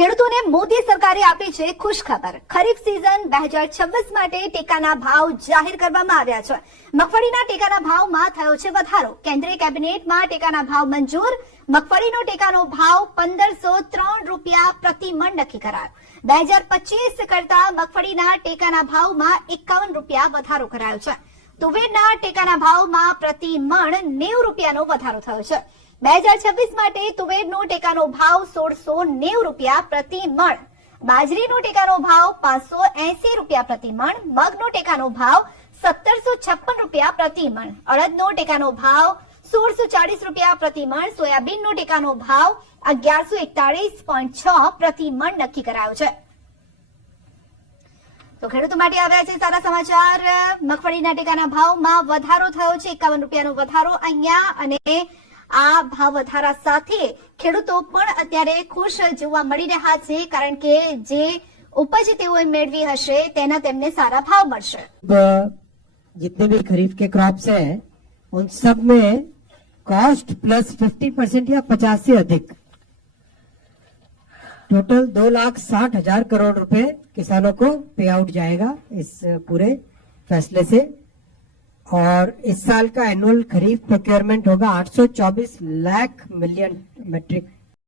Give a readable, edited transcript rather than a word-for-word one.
ખેડૂતોને મોદી સરકારે આપી છે ખુશ ખબર। ખરીફ સીઝન 2026 માટે ટેકાના ભાવ જાહેર કરવામાં આવ્યા છે। મગફળીના ટેકાના ભાવમાં થયો છે વધારો। કેન્દ્રીય કેબિનેટમાં ટેકાના ભાવ મંજૂર। મગફળીનો ટેકાનો ભાવ 1503 રૂપિયા પ્રતિ મણ નક્કી કરાયો। 2025 કરતા મગફળીના ટેકાના ભાવમાં 51 રૂપિયા વધારો કરાયો છે। તુવેરના ટેકાના ભાવમાં પ્રતિ મણ 90 રૂપિયાનો વધારો થયો છે। 2026 માટે તુવેરનો ટેકાનો ભાવ 1690 રૂપિયા પ્રતિ મણ, બાજરીનો ટેકાનો ભાવ 580 રૂપિયા પ્રતિ મણ, મગનો ટેકાનો ભાવ 1756 રૂપિયા પ્રતિ મણ, અડદનો ટેકાનો ભાવ 1640 રૂપિયા પ્રતિ મણ, સોયાબીનનો ટેકાનો ભાવ 1141.6 પ્રતિ મણ નક્કી કરાયો છે। તો ખેડૂતો માટે આવ્યા છે સારા સમાચાર। મગફળીના ટેકાના ભાવમાં વધારો થયો છે, 51 રૂપિયાનો વધારો અહીંયા, અને આ ભાવ વધારા સાથે ખેડૂતો પણ અત્યારે ખુશ જોવા મળી રહ્યા છે, કારણ કે જે ઉપજ તેઓએ મેળવી હશે તેના તેમને સારા ભાવ મળશે। जितने भी खरीफ के क्रॉप्स हैं उन सब में कॉस्ट प्लस 50% या 50 से अधिक टोटल 2,60,000 करोड़ रुपए किसानों को पे आउट जाएगा इस पूरे फैसले से। और इस साल का एनुअल खरीफ प्रोक्योरमेंट होगा 824 लाख मिलियन मेट्रिक